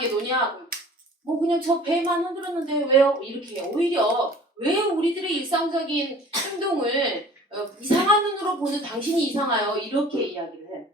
민망하게 논의하고 뭐 그냥 저 배만 흔들었는데 왜요? 이렇게 오히려 왜 우리들의 일상적인 행동을 어, 이상한 눈으로 보는 당신이 이상해요 이렇게 이야기를 해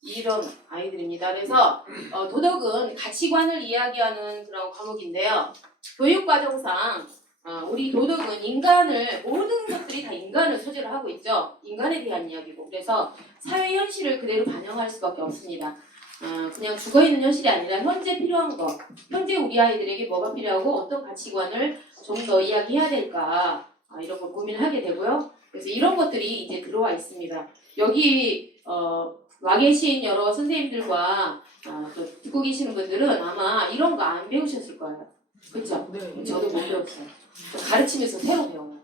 이런 아이들입니다. 그래서 어, 도덕은 가치관을 이야기하는 그런 과목인데요. 교육과정상 어, 우리 도덕은 인간을 모든 것들이 다 인간을 소재로 하고 있죠. 인간에 대한 이야기고 그래서 사회 현실을 그대로 반영할 수밖에 없습니다. 어, 그냥 죽어 있는 현실이 아니라 현재 필요한 거, 현재 우리 아이들에게 뭐가 필요하고 어떤 가치관을 좀 더 이야기해야 될까 아, 이런 걸 고민하게 되고요. 그래서 이런 것들이 이제 들어와 있습니다. 여기 어, 와 계신 여러 선생님들과 어, 또 듣고 계시는 분들은 아마 이런 거 안 배우셨을 거예요. 그렇죠? 네. 저도 못 배웠어요. 가르치면서 새로 배워요.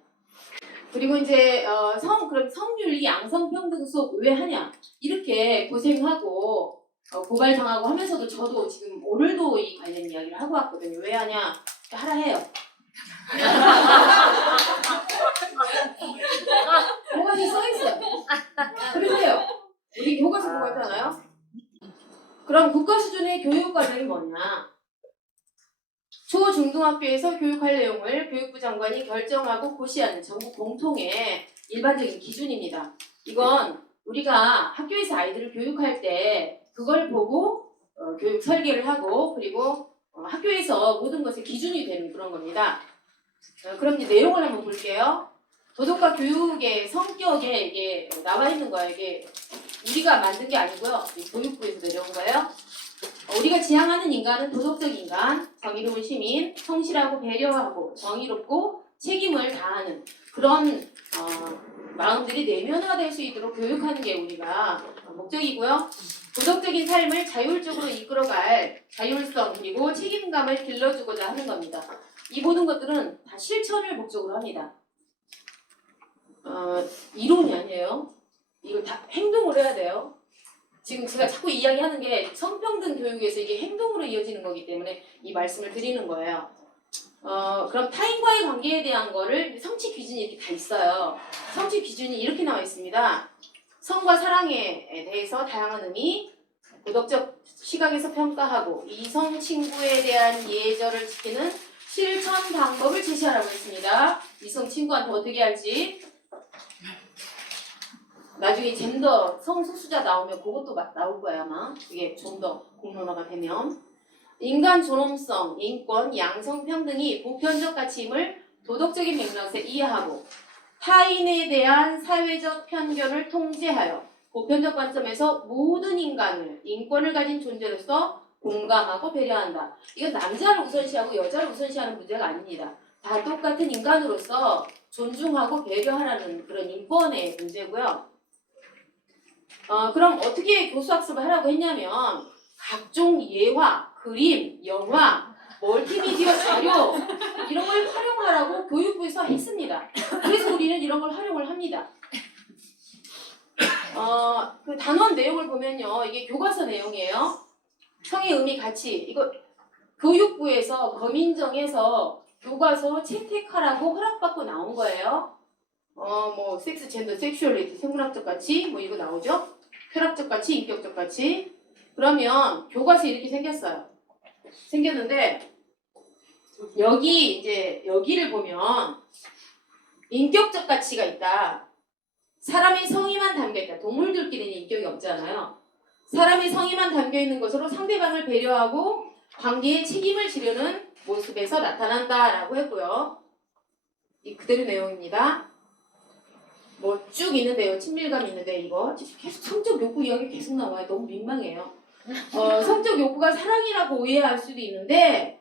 그리고 이제 어, 성 그럼 성윤리 양성평등 수업 왜 하냐 이렇게 고생하고 어, 고발당하고 하면서도 저도 지금 오늘도 이 관련 이야기를 하고 왔거든요. 왜 하냐 하라 해요. 교과서에 써 있어요. 그러세요. 우리 교과서 보고 했잖아요. 그럼 국가 수준의 교육 과정이 뭐냐? 초, 중등학교에서 교육할 내용을 교육부 장관이 결정하고 고시하는 전국 공통의 일반적인 기준입니다. 이건 우리가 학교에서 아이들을 교육할 때 그걸 보고 어, 교육 설계를 하고 그리고 어, 학교에서 모든 것의 기준이 되는 그런 겁니다. 어, 그럼 이제 내용을 한번 볼게요. 도덕과 교육의 성격에 이게 나와 있는 거예요. 이게 우리가 만든 게 아니고요. 이 교육부에서 내려온 거예요. 어, 우리가 지향하는 인간은 도덕적 인간, 정의로운 시민, 성실하고 배려하고 정의롭고 책임을 다하는 그런 어, 마음들이 내면화될 수 있도록 교육하는 게 우리가 목적이고요. 도덕적인 삶을 자율적으로 이끌어갈 자율성 그리고 책임감을 길러주고자 하는 겁니다. 이 모든 것들은 다 실천을 목적으로 합니다. 어, 이론이 아니에요. 이걸 다 행동을 해야 돼요. 지금 제가 자꾸 이야기하는 게 성평등 교육에서 이게 행동으로 이어지는 거기 때문에 이 말씀을 드리는 거예요. 어, 그럼 타인과의 관계에 대한 거를 성취 기준이 이렇게 다 있어요. 성취 기준이 이렇게 나와 있습니다. 성과 사랑에 대해서 다양한 의미, 도덕적 시각에서 평가하고 이성 친구에 대한 예절을 지키는 실천 방법을 제시하라고 했습니다. 이성 친구한테 어떻게 할지. 나중에 젠더 성소수자 나오면 그것도 마- 나올 거야 아마. 이게 좀 더 공론화가 되면. 인간 존엄성, 인권, 양성평등이 보편적 가치임을 도덕적인 맥락에서 이해하고 타인에 대한 사회적 편견을 통제하여 보편적 관점에서 모든 인간을 인권을 가진 존재로서 공감하고 배려한다. 이건 남자를 우선시하고 여자를 우선시하는 문제가 아닙니다. 다 똑같은 인간으로서 존중하고 배려하라는 그런 인권의 문제고요. 어, 그럼 어떻게 교수학습을 하라고 했냐면 각종 예화, 그림, 영화, 멀티미디어 자료 이런 걸 활용하라고 교육부에서 했습니다. 그래서 우리는 이런 걸 활용을 합니다. 어, 그 단원 내용을 보면요. 이게 교과서 내용이에요. 성의 의미 가치 이거 교육부에서 검인정에서 교과서 채택하라고 허락받고 나온 거예요. 어, 뭐 섹스, 젠더, 섹슈얼리티, 생물학적 가치 뭐 이거 나오죠? 쾌락적 가치, 인격적 가치. 그러면 교과서 이렇게 생겼어요. 생겼는데 여기 이제 여기를 보면 인격적 가치가 있다. 사람의 성의만 담겨 있다. 동물들끼리는 인격이 없잖아요. 사람의 성의만 담겨 있는 것으로 상대방을 배려하고 관계에 책임을 지려는 모습에서 나타난다라고 했고요. 이 그대로 내용입니다. 뭐 쭉 있는데요. 친밀감 있는데 이거 계속 성적 욕구 이야기 계속 나와요. 너무 민망해요. 어, 성적 욕구가 사랑이라고 오해할 수도 있는데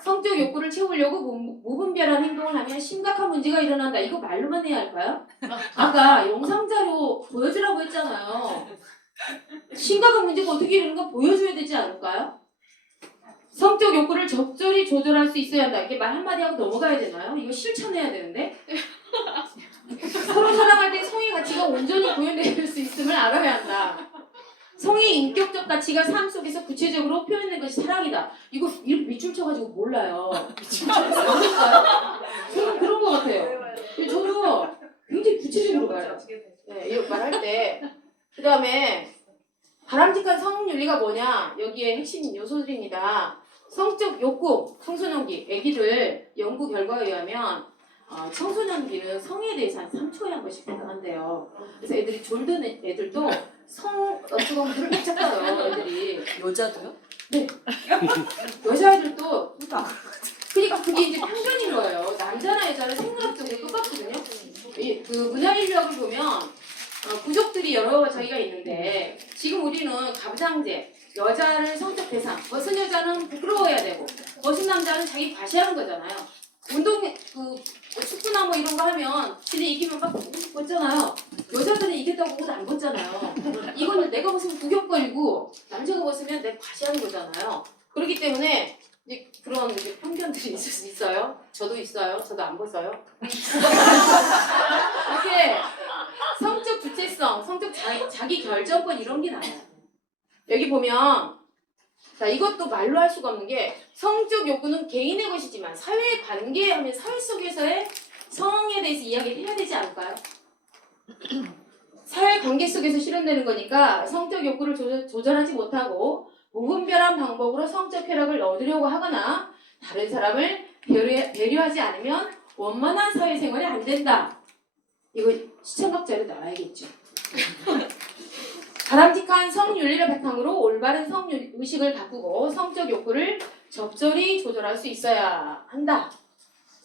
성적 욕구를 채우려고 무- 무분별한 행동을 하면 심각한 문제가 일어난다. 이거 말로만 해야 할까요? 아까 영상자료 보여주라고 했잖아요. 심각한 문제가 어떻게 이러는가 보여줘야 되지 않을까요? 성적 욕구를 적절히 조절할 수 있어야 한다. 이게 말 한마디 하고 넘어가야 되나요? 이거 실천해야 되는데. 서로 사랑할 때 성의 가치가 온전히 구현될 수 있음을 알아야 한다. 성의 인격적 가치가 삶 속에서 구체적으로 표현된 것이 사랑이다. 이거 이렇게 밑줄 쳐가지고 몰라요. 모를까요? 저는 그런 것 같아요. 근데 저도 굉장히 구체적으로 가요. 네, 이거 말할 때. 그 다음에 바람직한 성윤리가 뭐냐? 여기에 핵심 요소들입니다. 성적 욕구, 청소년기, 아기들 연구 결과에 의하면 어, 청소년기는 성에 대해서 한 3초에 한 번씩 생각한대요. 그래서 애들이 애- 애들도 성 어떻게 보면 쫙 잡아요, 애들이. 여자도요? 여자애들도 그러니까 그게 이제 편견인 거예요. 남자나 여자는 생물학적으로 똑같거든요. 이, 그 문화인력을 보면 어, 부족들이 여러 저희가 있는데 지금 우리는 가부장제 여자를 성적 대상 벗은 여자는 부끄러워야 되고 벗은 남자는 자기 과시하는 거잖아요. 운동 그 축구나 뭐 이런 거 하면 근데 이기면 막옷 벗잖아요. 여자들은 이겼다고 옷 안 벗잖아요. 이거는 내가 벗으면 구경거리고 남자가 벗으면 내가 과시하는 거잖아요. 그렇기 때문에 그런 이제 편견들이 있을 수 있어요. 저도 있어요. 저도 안 벗어요. 이렇게 성적 주체성, 성적 자, 자기 결정권 이런 게 나와요. 여기 보면 자 이것도 말로 할 수가 없는 게 성적 욕구는 개인의 것이지만 사회 관계 하면 사회 속에서의 성에 대해서 이야기를 해야 되지 않을까요? 사회 관계 속에서 실현되는 거니까 성적 욕구를 조절, 조절하지 못하고 무분별한 방법으로 성적 쾌락을 얻으려고 하거나 다른 사람을 배려, 배려하지 않으면 원만한 사회생활이 안 된다. 이거 시청각자로 나와야겠죠. 바람직한 성윤리를 바탕으로 올바른 성의식을 가꾸고 성적 욕구를 적절히 조절할 수 있어야 한다.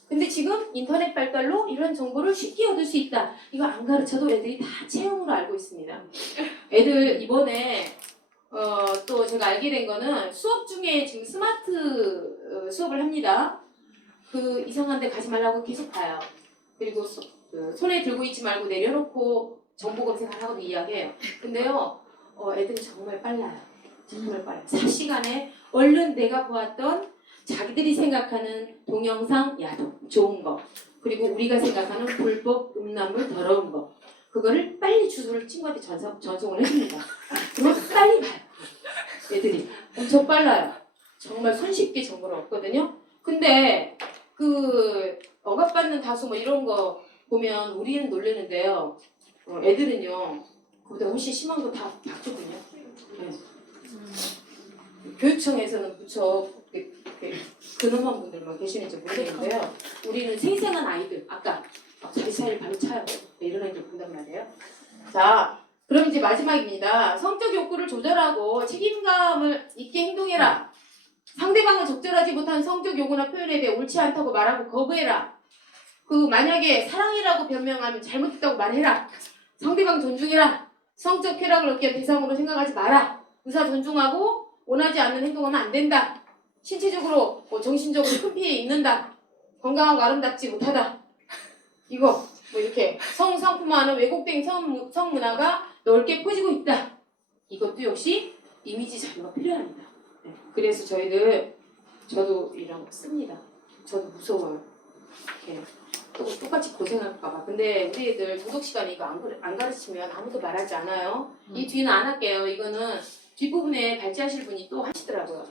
근데 지금 인터넷 발달로 이런 정보를 쉽게 얻을 수 있다. 이거 안 가르쳐도 애들이 다 체험으로 알고 있습니다. 애들 이번에 어, 또 제가 알게 된 거는 수업 중에 지금 스마트 어, 수업을 합니다. 그 이상한 데 가지 말라고 계속 가요. 그리고 소- 그 손에 들고 있지 말고 내려놓고 정보 검색하라고 이야기해요. 근데요, 어, 애들이 정말 빨라요. 정말 빨라요. 4시간에 얼른 내가 보았던 자기들이 생각하는 동영상 야동, 좋은 거, 그리고 우리가 생각하는 불법 음란물 더러운 거, 그거를 빨리 주소를 친구한테 전송, 전송을 해줍니다. 그러면 빨리 봐요. 애들이 엄청 빨라요. 정말 손쉽게 정보를 얻거든요. 근데 그 억압받는 다수 뭐 이런 거 보면 우리는 놀라는데요. 어, 애들은요. 그보다 훨씬 심한 거 다 봤거든요. 네. 교육청에서는 무척 그, 그, 근엄한 분들만 계시는지 모르겠는데요. 우리는 생생한 아이들, 아까 자리 차이를 바로 차요. 네, 이런 애들 본단 말이에요. 자, 그럼 이제 마지막입니다. 성적 욕구를 조절하고 책임감을 있게 행동해라. 상대방을 적절하지 못한 성적 요구나 표현에 대해 옳지 않다고 말하고 거부해라. 그 만약에 사랑이라고 변명하면 잘못했다고 말해라. 상대방 존중해라. 성적 쾌락을 얻기 위한 대상으로 생각하지 마라. 의사 존중하고 원하지 않는 행동하면 안 된다. 신체적으로, 뭐 정신적으로 큰 피해 입는다. 건강하고 아름답지 못하다. 이거 뭐 이렇게 성상품화하는 왜곡된 성, 성 문화가 넓게 퍼지고 있다. 이것도 역시 이미지 자료가 필요합니다. 네. 그래서 저희들 저도 이런 거 씁니다. 저도 무서워요. 이렇게 또 똑같이 고생할까봐. 근데 우리 애들 도덕 시간에 이거 안, 그래- 안 가르치면 아무도 말하지 않아요. 이 뒤는 안 할게요. 이거는 뒷부분에 발제하실 분이 또 하시더라고요.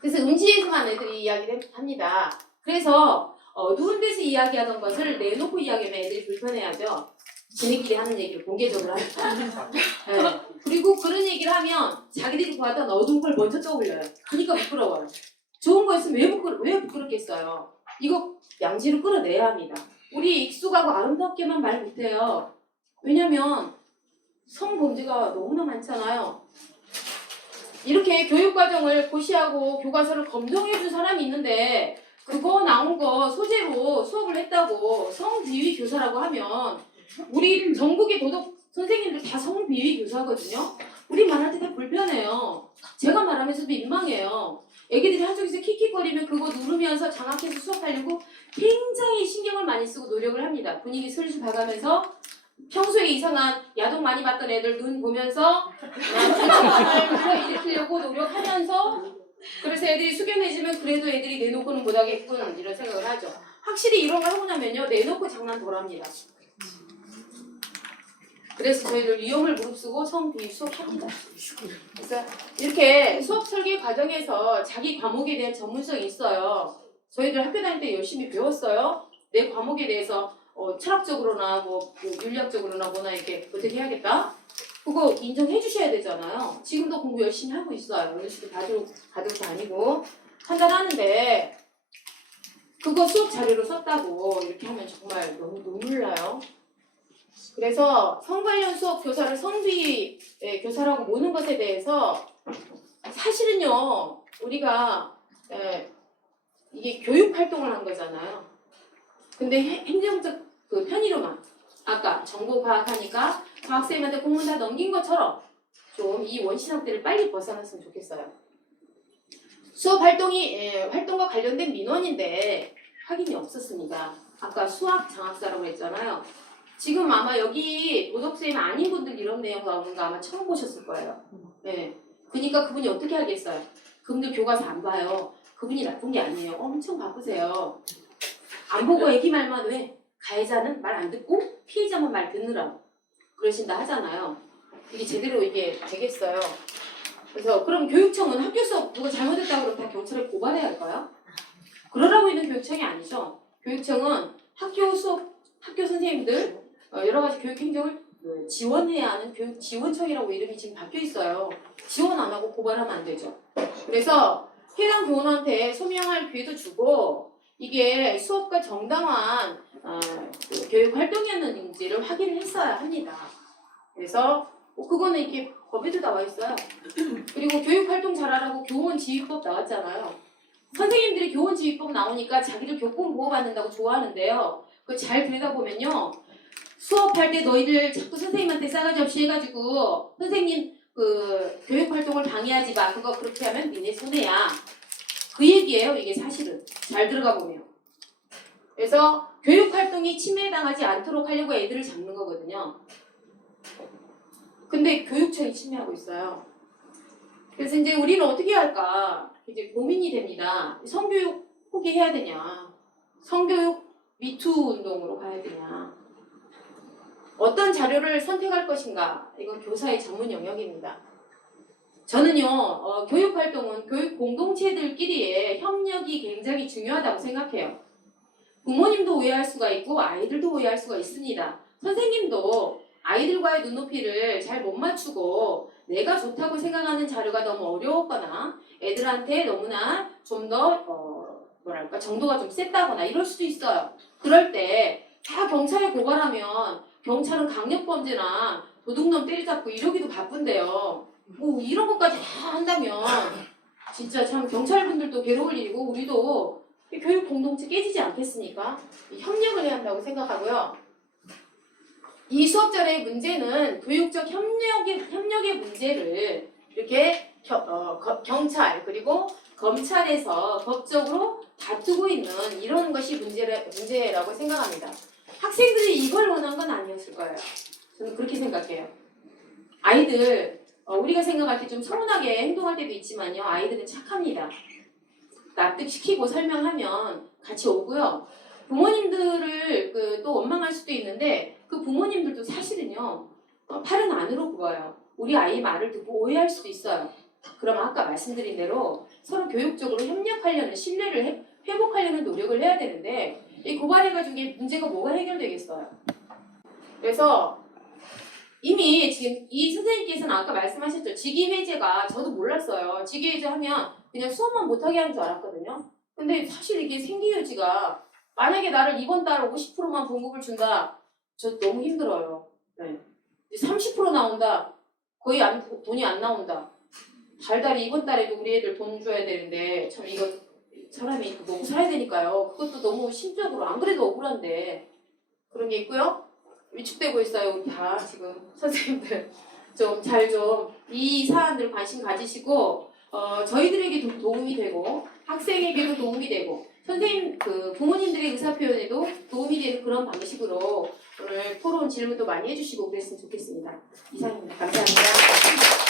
그래서 음지에서만 애들이 이야기를 합니다. 그래서 어두운 데서 이야기하던 것을 내놓고 이야기하면 애들이 불편해하죠. 지네끼리 하는 얘기를 공개적으로 하니까. 네. 그리고 그런 얘기를 하면 자기들이 보았던 어두운 걸 먼저 떠올려요. 그러니까 부끄러워요. 좋은 거였으면 왜, 부끄러, 왜 부끄럽겠어요? 이거 양지로 끌어내야 합니다. 우리 익숙하고 아름답게만 말 못해요. 왜냐면 성범죄가 너무나 많잖아요. 이렇게 교육과정을 고시하고 교과서를 검정해준 사람이 있는데 그거 나온 거 소재로 수업을 했다고 성비위 교사라고 하면 우리 전국의 도덕 선생님들 다 성비위 교사거든요. 우리 말할 때 다 불편해요. 제가 말하면서도 민망해요. 애기들이 한쪽에서 킥킥거리면 그거 누르면서 장악해서 수업하려고 굉장히 신경을 많이 쓰고 노력을 합니다. 분위기 슬슬 봐가면서 평소에 이상한 야동 많이 봤던 애들 눈 보면서 불을 일으키려고 노력하면서 그래서 애들이 숙연해지면 그래도 애들이 내놓고는 못하겠군 이런 생각을 하죠. 확실히 이런 걸 하고 나면요 내놓고 장난 덜합니다. 그래서 저희들 위험을 무릅쓰고 성비위 수업합니다. 그래서 이렇게 수업 설계 과정에서 자기 과목에 대한 전문성이 있어요. 저희들 학교 다닐 때 열심히 배웠어요. 내 과목에 대해서 어, 철학적으로나 뭐, 뭐 윤리학적으로나 뭐나 이렇게 어떻게 해야겠다. 그거 인정해 주셔야 되잖아요. 지금도 공부 열심히 하고 있어요. 어르신들 가지고 가지고 다니고 한달 하는데 그거 수업 자료로 썼다고 이렇게 하면 정말 너무 눈물 나요. 그래서 성 관련 수업 교사를 성비 예, 교사라고 모는 것에 대해서 사실은요 우리가 예, 이게 교육 활동을 한 거잖아요. 근데 해- 행정적 그 편의로만 아까 정보 과학 하니까 과학 쌤한테 공문 다 넘긴 것처럼 좀 이 원시상태를 빨리 벗어났으면 좋겠어요. 수업 활동이 예, 활동과 관련된 민원인데 확인이 없었습니다. 아까 수학 장학사라고 했잖아요. 지금 아마 여기 도덕쌤 아닌 분들 이런 내용 나오는 거 아마 처음 보셨을 거예요. 네. 그러니까 그분이 어떻게 하겠어요? 그분들 교과서 안 봐요. 그분이 나쁜 게 아니에요. 엄청 바쁘세요. 안 보고 애기 말만 왜? 가해자는 말 안 듣고 피해자만 말 듣느라고 그러신다 하잖아요. 이게 제대로 이게 되겠어요. 그래서 그럼 교육청은 학교 수업 누가 잘못했다고 그러면 다 경찰에 고발해야 할까요? 그러라고 있는 교육청이 아니죠. 교육청은 학교 수업 학교 선생님들 어, 여러 가지 교육 행정을 그 지원해야 하는 교육 지원청이라고 이름이 지금 바뀌어 있어요. 지원 안 하고 고발하면 안 되죠. 그래서 해당 교원한테 소명할 기회도 주고 이게 수업과 정당한 어, 그 교육 활동이었는지를 확인을 했어야 합니다. 그래서 뭐 그거는 이렇게 법에도 나와 있어요. 그리고 교육 활동 잘하라고 교원 지휘법 나왔잖아요. 선생님들이 교원 지휘법 나오니까 자기들 교권 보호받는다고 좋아하는데요. 그거 잘 들여다보면요. 수업할 때 너희들 자꾸 선생님한테 싸가지 없이 해가지고 선생님 그 교육 활동을 방해하지 마. 그거 그렇게 하면 니네 손해야. 그 얘기예요. 이게 사실은 잘 들어가 보면. 그래서 교육 활동이 침해당하지 않도록 하려고 애들을 잡는 거거든요. 근데 교육청이 침해하고 있어요. 그래서 이제 우리는 어떻게 할까 이제 고민이 됩니다. 성교육 포기해야 되냐? 성교육 미투 운동으로 가야 되냐? 어떤 자료를 선택할 것인가? 이건 교사의 전문 영역입니다. 저는요, 어, 교육 활동은 교육 공동체들끼리의 협력이 굉장히 중요하다고 생각해요. 부모님도 오해할 수가 있고 아이들도 오해할 수가 있습니다. 선생님도 아이들과의 눈높이를 잘 못 맞추고 내가 좋다고 생각하는 자료가 너무 어려웠거나 애들한테 너무나 좀더 어, 뭐랄까 정도가 좀 셌다거나 이럴 수도 있어요. 그럴 때 다 경찰에 고발하면 경찰은 강력범죄나 도둑놈 때려잡고 이러기도 바쁜데요. 뭐 이런 것까지 다 한다면 진짜 참 경찰분들도 괴로울 일이고 우리도 이 교육 공동체 깨지지 않겠습니까? 이 협력을 해야 한다고 생각하고요. 이 수업 전의 문제는 교육적 협력의 협력의 문제를 이렇게 겨- 어, 거- 경찰 그리고 검찰에서 법적으로 다투고 있는 이런 것이 문제라, 문제라고 생각합니다. 학생들이 이걸 원한 건 아니었을 거예요. 저는 그렇게 생각해요. 아이들 어, 우리가 생각할 때 좀 서운하게 행동할 때도 있지만요. 아이들은 착합니다. 납득시키고 설명하면 같이 오고요. 부모님들을 그 또 원망할 수도 있는데 그 부모님들도 사실은요 어, 팔은 안으로 굽어요. 우리 아이 말을 듣고 오해할 수도 있어요. 그러면 아까 말씀드린 대로 서로 교육적으로 협력하려는 신뢰를 해- 회복하려는 노력을 해야 되는데 이 고발해가지고 문제가 뭐가 해결되겠어요? 그래서 이미 지금 이 선생님께서는 아까 말씀하셨죠. 직위해제가 저도 몰랐어요. 직위해제 하면 그냥 수업만 못하게 하는 줄 알았거든요. 근데 사실 이게 생기유지가 만약에 나를 이번 달 50%만 봉급을 준다. 저 너무 힘들어요. 네. 30% 나온다. 거의 안, 돈이 안 나온다. 달달이 이번 달에도 우리 애들 돈 줘야 되는데 참 이거 사람이 너무 살아야 되니까요. 그것도 너무 심적으로 안 그래도 억울한데 그런 게 있고요. 위축되고 있어요. 우리 다 지금 선생님들 좀 잘 좀 이 사안들 관심 가지시고 어, 저희들에게 도움이 되고 학생에게도 도움이 되고 선생님 그 부모님들의 의사 표현에도 도움이 되는 그런 방식으로 오늘 토론 질문도 많이 해주시고 그랬으면 좋겠습니다. 이상입니다. 감사합니다.